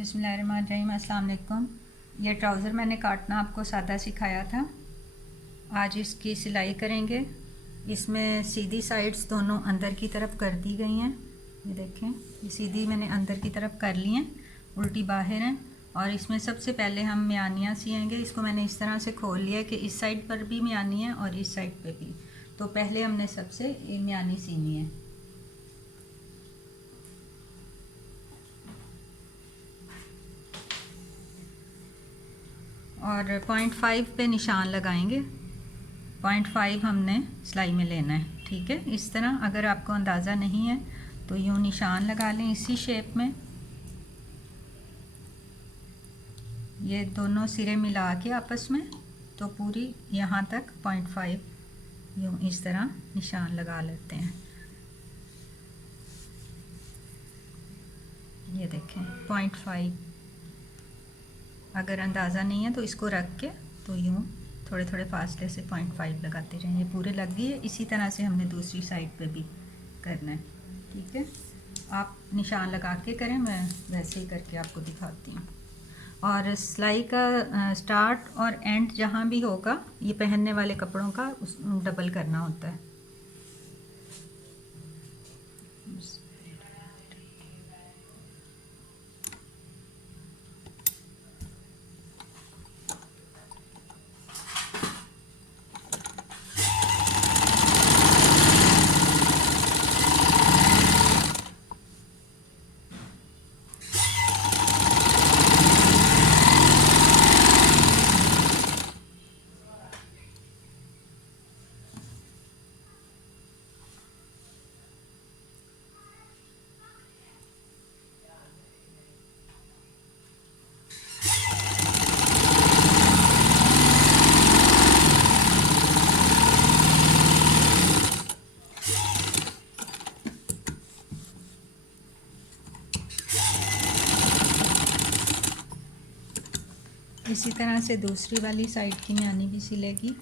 बिस्मिल्लाहिर्रहमानिर्रहीम। अस्सलाम वालेकुम। ये ट्राउज़र मैंने काटना आपको सादा सिखाया था। आज इसकी सिलाई करेंगे। इसमें सीधी साइड्स दोनों अंदर की तरफ कर दी गई हैं। ये देखें, ये सीधी मैंने अंदर की तरफ कर ली हैं, उल्टी बाहर हैं। और इसमें सबसे पहले हम मियानियाँ सिएंगे। इसको मैंने इस तरह से खोल लिया कि इस साइड पर भी मियानी है और इस साइड पर भी। तो पहले हमने सबसे ये मियानी सीनी है। और 0.5 पे निशान लगाएंगे। 0.5 हमने सिलाई में लेना है, ठीक है। इस तरह अगर आपको अंदाज़ा नहीं है तो यूँ निशान लगा लें इसी शेप में। ये दोनों सिरे मिला के आपस में तो पूरी यहाँ तक 0.5 यूँ इस तरह निशान लगा लेते हैं। ये देखें 0.5। अगर अंदाज़ा नहीं है तो इसको रख के तो यूँ थोड़े थोड़े फासले से 0.5 लगाते रहें। ये पूरे लग गई है। इसी तरह से हमने दूसरी साइड पे भी करना है, ठीक है। आप निशान लगा के करें, मैं वैसे ही करके आपको दिखाती हूँ। और सिलाई का स्टार्ट और एंड जहाँ भी होगा ये पहनने वाले कपड़ों का उस डबल करना होता है। इसी तरह से दूसरी वाली साइड की मियानी भी सिलेगी।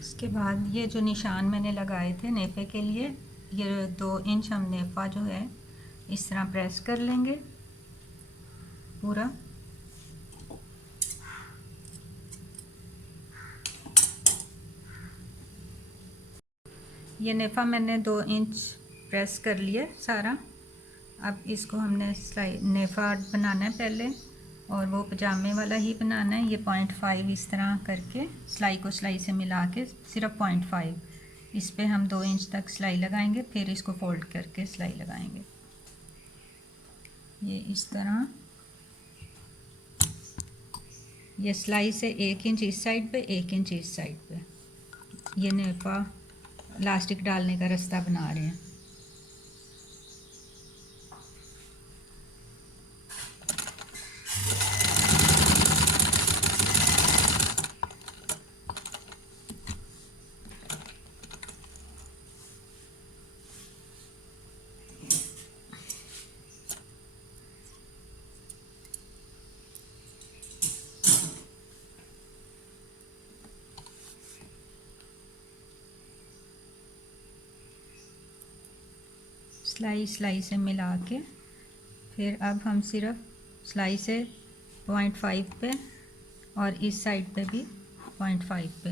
इसके बाद ये जो निशान मैंने लगाए थे नेफे के लिए, ये 2 इंच हम नेफा जो है इस तरह प्रेस कर लेंगे पूरा। ये नेफा मैंने 2 इंच प्रेस कर लिया सारा। अब इसको हमने सिलाई नेफा बनाना है पहले, और वो पजामे वाला ही बनाना है। ये 0.5 इस तरह करके सिलाई को सिलाई से मिला के सिर्फ 0.5 इस पे हम 2 इंच तक सिलाई लगाएंगे, फिर इसको फोल्ड करके सिलाई लगाएंगे। ये इस तरह ये सिलाई से 1 इंच इस साइड पे, 1 इंच इस साइड पे, ये नेफा इलास्टिक डालने का रास्ता बना रहे हैं। सिलाई से मिला के फिर अब हम सिर्फ सिलाई से 0.5 पे और इस साइड पे भी 0.5 पे,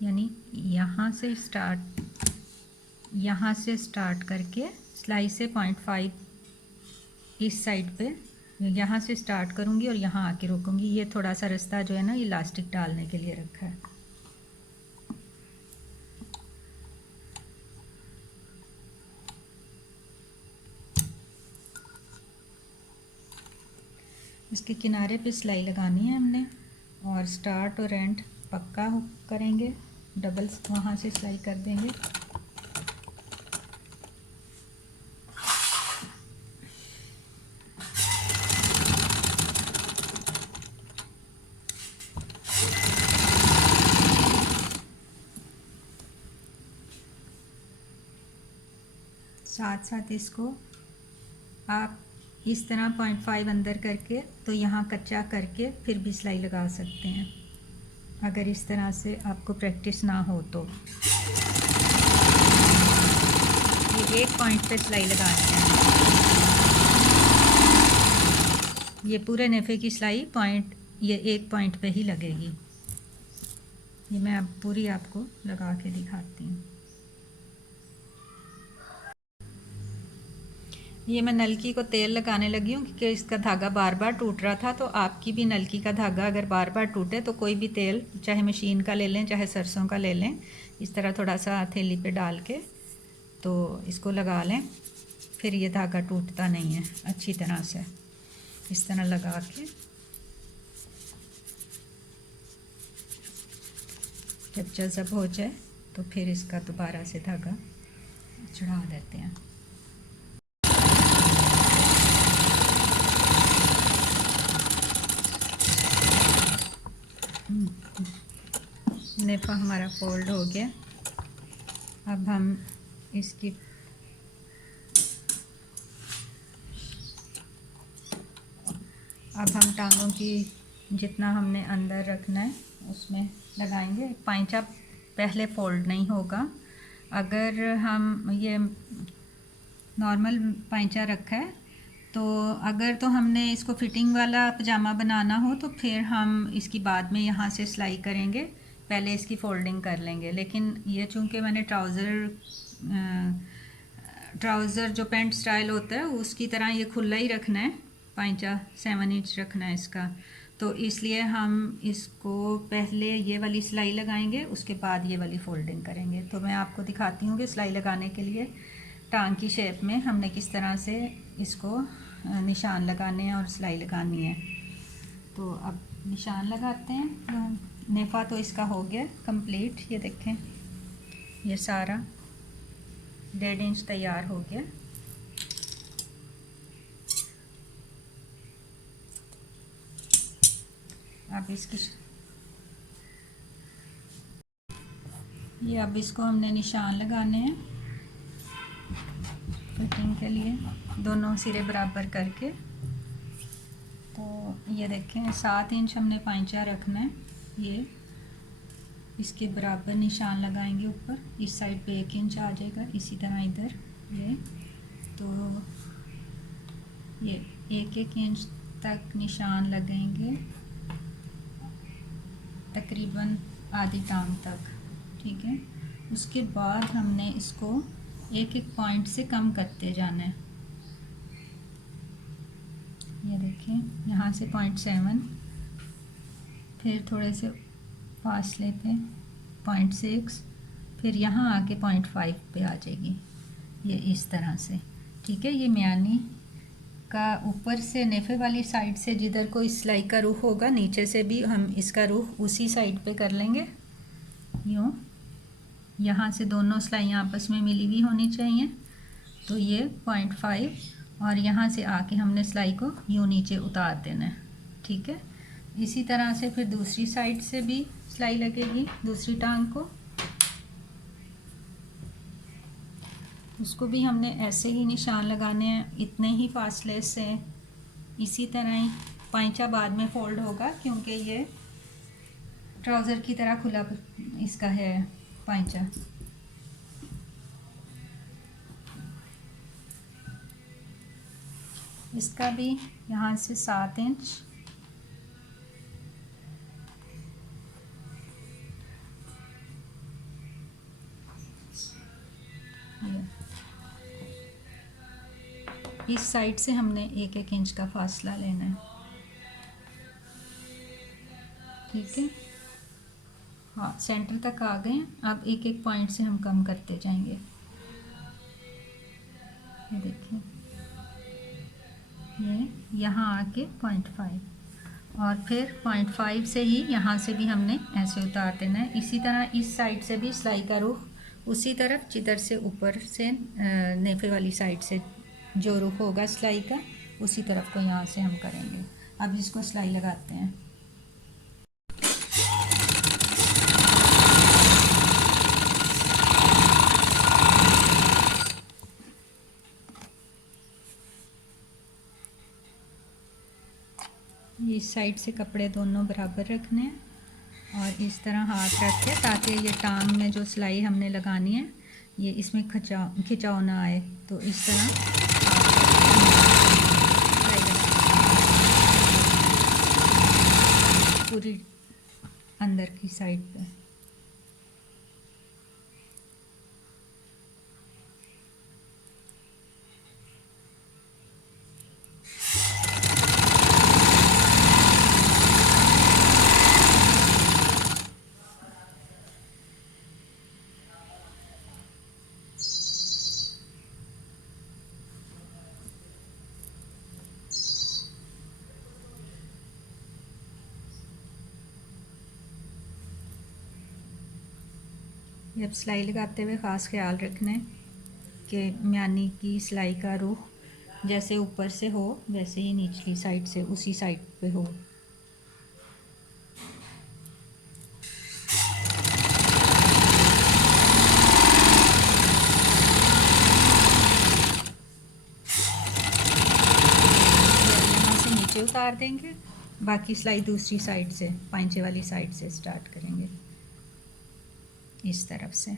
यानी यहाँ से स्टार्ट करके सिलाई से 0.5 इस साइड पे, यहाँ से स्टार्ट करूँगी और यहाँ आके रोकूँगी। ये थोड़ा सा रास्ता जो है ना, ये इलास्टिक डालने के लिए रखा है। इसके किनारे पे सिलाई लगानी है हमने, और स्टार्ट और एंड पक्का करेंगे, डबल वहाँ से सिलाई कर देंगे। साथ साथ इसको आप इस तरह 0.5 अंदर करके, तो यहाँ कच्चा करके फिर भी सिलाई लगा सकते हैं, अगर इस तरह से आपको प्रैक्टिस ना हो तो। ये एक पॉइंट पे सिलाई लगानी है, ये पूरे नेफे की सिलाई ये एक पॉइंट पे ही लगेगी। ये मैं अब पूरी आपको लगा के दिखाती हूँ। ये मैं नलकी को तेल लगाने लगी हूँ क्योंकि इसका धागा बार बार टूट रहा था। तो आपकी भी नलकी का धागा अगर बार बार टूटे तो कोई भी तेल, चाहे मशीन का ले लें चाहे सरसों का ले लें, इस तरह थोड़ा सा हथेली पे डाल के तो इसको लगा लें, फिर ये धागा टूटता नहीं है अच्छी तरह से। इस तरह लगा के जब जज़ब हो जाए तो फिर इसका दोबारा से धागा चढ़ा देते हैं। नेफा हमारा फोल्ड हो गया। अब हम इसकी टांगों की जितना हमने अंदर रखना है उसमें लगाएंगे। पांचा पहले फोल्ड नहीं होगा। अगर हम ये नॉर्मल पांचा रखा है तो अगर तो हमने इसको फिटिंग वाला पजामा बनाना हो तो फिर हम इसकी बाद में यहाँ से सिलाई करेंगे, पहले इसकी फोल्डिंग कर लेंगे। लेकिन ये चूँकि मैंने ट्राउज़र जो पैंट स्टाइल होता है उसकी तरह ये खुला ही रखना है, पांचा 7 इंच रखना है इसका, तो इसलिए हम इसको पहले ये वाली सिलाई लगाएंगे, उसके बाद ये वाली फोल्डिंग करेंगे। तो मैं आपको दिखाती हूँ कि सिलाई लगाने के लिए टांग की शेप में हमने किस तरह से इसको निशान लगाने हैं और सिलाई लगानी है। तो अब निशान लगाते हैं। नेफा तो इसका हो गया कंप्लीट, ये देखें ये सारा 1.5 इंच तैयार हो गया। अब अब इसको हमने निशान लगाने हैं फिटिंग के लिए, दोनों सिरे बराबर करके। तो ये देखें 7 इंच हमने पांचा रखना है, ये इसके बराबर निशान लगाएंगे ऊपर, इस साइड पे 1 इंच आ जाएगा, इसी तरह इधर ये, तो ये 1-1 इंच तक निशान लगेंगे तकरीबन आधी टांग तक, ठीक है। उसके बाद हमने इसको एक पॉइंट से कम करते जाना है। ये देखें यहाँ से 0.7, फिर थोड़े से फासले पे 0.6, फिर यहाँ आके 0.5 पे आ जाएगी, ये इस तरह से, ठीक है। ये म्यानी आपका ऊपर से नेफे वाली साइड से जिधर कोई सिलाई का रुख होगा, नीचे से भी हम इसका रुख उसी साइड पे कर लेंगे। यूँ यहाँ से दोनों सिलाइयाँ आपस में मिली हुई होनी चाहिए। तो ये 0.5 और यहाँ से आके हमने सिलाई को यूँ नीचे उतार देना है। ठीक है, इसी तरह से फिर दूसरी साइड से भी सिलाई लगेगी, दूसरी टांग को। उसको भी हमने ऐसे ही निशान लगाने हैं, इतने ही फासले से। इसी तरह ही पाइचा बाद में फोल्ड होगा, क्योंकि ये ट्राउज़र की तरह खुला इसका है पाइचा। इसका भी यहाँ से 7 इंच, इस साइड से हमने 1-1 इंच का फासला लेना है। ठीक है, हाँ सेंटर तक आ गए। अब 1-1 पॉइंट से हम कम करते जाएंगे। ये देखिए, ये यहाँ आके 0.5 और फिर 0.5 से ही यहाँ से भी हमने ऐसे उतार देना है। इसी तरह इस साइड से भी सिलाई का रुख उसी तरफ, जिधर से ऊपर से नेफे वाली साइड से जो रुख होगा सिलाई का, उसी तरफ को यहाँ से हम करेंगे। अब इसको सिलाई लगाते हैं। इस साइड से कपड़े दोनों बराबर रखने हैं और इस तरह हाथ रख के, ताकि ये टांग में जो सिलाई हमने लगानी है ये इसमें खिंचाव ना आए। तो इस तरह पूरी अंदर की साइड पे। जब सिलाई लगाते हुए ख़ास ख्याल रखना है कि म्यानी की सिलाई का रुख जैसे ऊपर से हो, वैसे ही निचली साइड से उसी साइड पे हो। यहाँ से नीचे उतार देंगे, बाकी सिलाई दूसरी साइड से, पांचे वाली साइड से स्टार्ट करेंगे, इस तरफ से।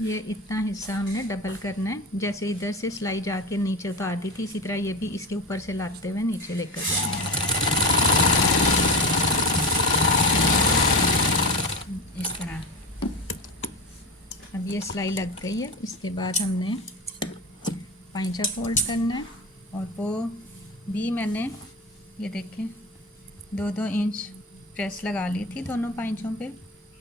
ये इतना हिस्सा हमने डबल करना है। जैसे इधर से सिलाई जाके नीचे उतार दी थी, इसी तरह ये भी इसके ऊपर से लाते हुए नीचे लेकर जाएंगे, इस तरह। अब ये सिलाई लग गई है। इसके बाद हमने पाइचा फोल्ड करना है और वो भी मैंने, ये देखें, 2-2 इंच प्रेस लगा ली थी दोनों पाइचों पे।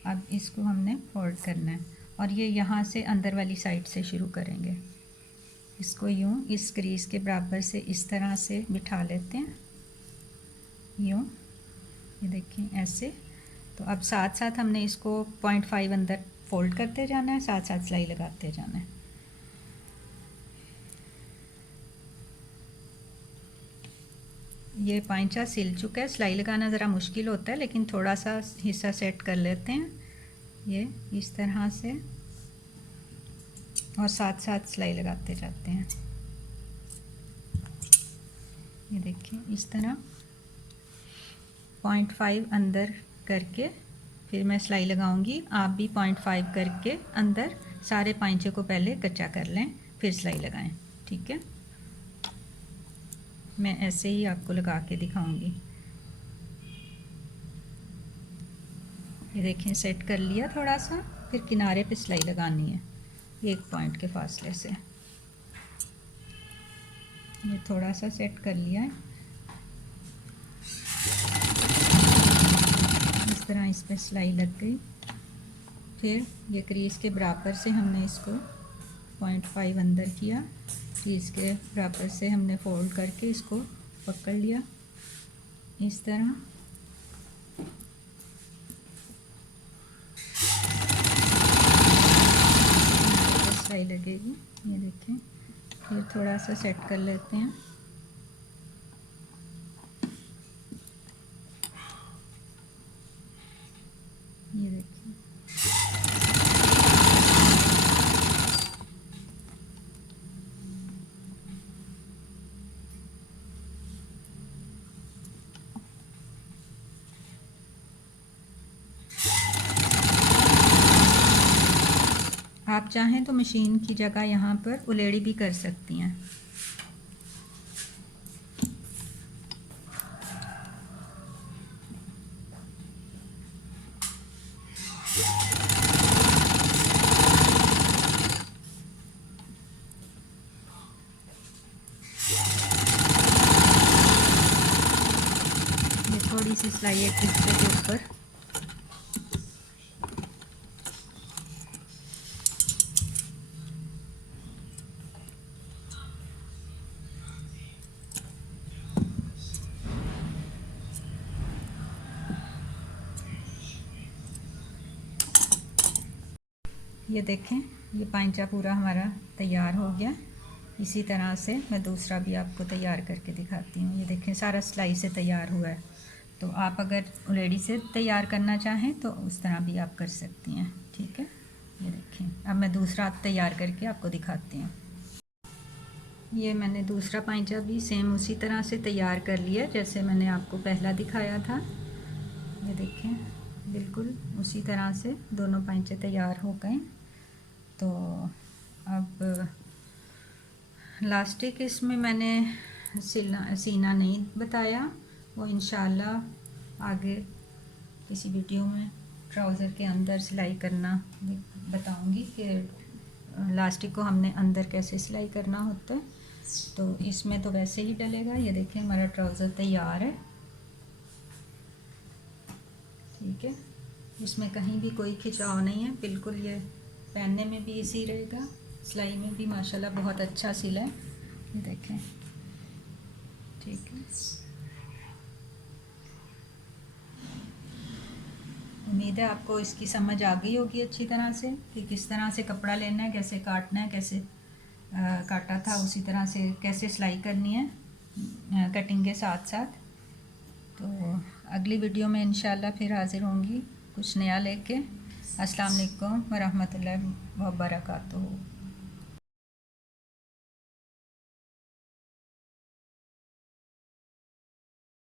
अब इसको हमने फोल्ड करना है और ये यहाँ से अंदर वाली साइड से शुरू करेंगे। इसको यूँ इस क्रीज के बराबर से इस तरह से बिठा लेते हैं, यूँ, ये देखें ऐसे। तो अब साथ साथ हमने इसको 0.5 अंदर फोल्ड करते जाना है, साथ साथ सिलाई लगाते जाना है। ये पांचा सिल चुका है। सिलाई लगाना ज़रा मुश्किल होता है, लेकिन थोड़ा सा हिस्सा सेट कर लेते हैं ये इस तरह से, और साथ साथ सिलाई लगाते जाते हैं। ये देखिए इस तरह 0.5 अंदर करके फिर मैं सिलाई लगाऊंगी। आप भी 0.5 करके अंदर सारे पांचे को पहले कच्चा कर लें, फिर सिलाई लगाएं। ठीक है, मैं ऐसे ही आपको लगा के दिखाऊंगी। ये देखें सेट कर लिया थोड़ा सा, फिर किनारे पे सिलाई लगानी है 1 पॉइंट के फासले से। ये थोड़ा सा सेट कर लिया है, इस तरह इस पर सिलाई लग गई। फिर ये क्रीज के बराबर से हमने इसको 0.5 अंदर किया, क्रीज के बराबर से हमने फोल्ड करके इसको पकड़ लिया इस तरह। सिलाई लगेगी, ये देखें। फिर थोड़ा सा सेट कर लेते हैं। ये देखिए आप चाहें तो मशीन की जगह यहाँ पर उलेड़ी भी कर सकती हैं। ये थोड़ी सी सिलाई एक हिस्से के ऊपर। ये देखें ये पांचा पूरा हमारा तैयार हो गया। इसी तरह से मैं दूसरा भी आपको तैयार करके दिखाती हूँ। ये देखें सारा सिलाई से तैयार हुआ है। तो आप अगर उलेड़ी से तैयार करना चाहें तो उस तरह भी आप कर सकती हैं। ठीक है, ये देखें अब मैं दूसरा तैयार करके आपको दिखाती हूँ। ये मैंने दूसरा पांचा भी सेम उसी तरह से तैयार कर लिया जैसे मैंने आपको पहला दिखाया था। ये देखें बिल्कुल उसी तरह से दोनों पांचे तैयार हो गए। तो अब लास्टिक इसमें मैंने सीना नहीं बताया, वो इंशाल्लाह आगे किसी वीडियो में ट्राउज़र के अंदर सिलाई करना बताऊंगी कि लास्टिक को हमने अंदर कैसे सिलाई करना होता है। तो इसमें तो वैसे ही डलेगा। ये देखें हमारा ट्राउज़र तैयार है। ठीक है, इसमें कहीं भी कोई खिंचाव नहीं है, बिल्कुल ये पहनने में भी इजी रहेगा, सिलाई में भी माशाल्लाह बहुत अच्छा सिला है। ये देखें, ठीक है। उम्मीद है आपको इसकी समझ आ गई होगी अच्छी तरह से कि किस तरह से कपड़ा लेना है, कैसे काटना है, कैसे काटा था उसी तरह से कैसे सिलाई करनी है कटिंग के साथ साथ। तो अगली वीडियो में इंशाल्लाह फिर हाज़िर होंगी कुछ नया लेके। अस्सलाम वालेकुम व रहमतुल्लाहि व बरकातुहू।